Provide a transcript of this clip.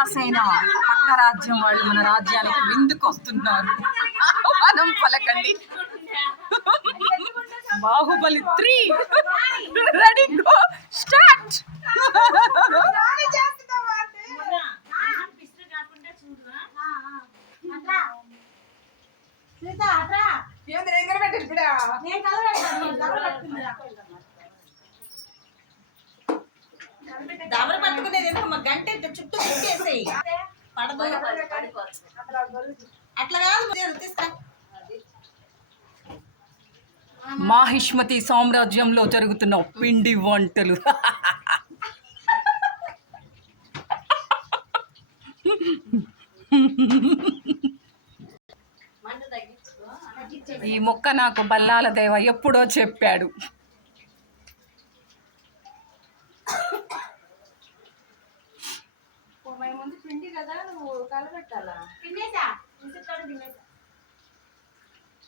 Famous అయిన పక్క రాజ్యం వాళ్ళు మన రాజ్యానికి విందుకు వస్తున్నారు. మనం పలకండి. Baahubali 3 ready go start. దబర పట్టుకునేది ఎందుకు గంట చుట్టూ చుట్టేసేయి పడదు. అట్లా కాదు తీస్తా. మాహిష్మతి సామ్రాజ్యంలో జరుగుతున్న పిండి వంటలు. ఈ మొక్క నాకు బల్లాల దేవ ఎప్పుడో చెప్పాడు. ముందు పిండి కదా నువ్వు కలబెట్టాలా. తినేసా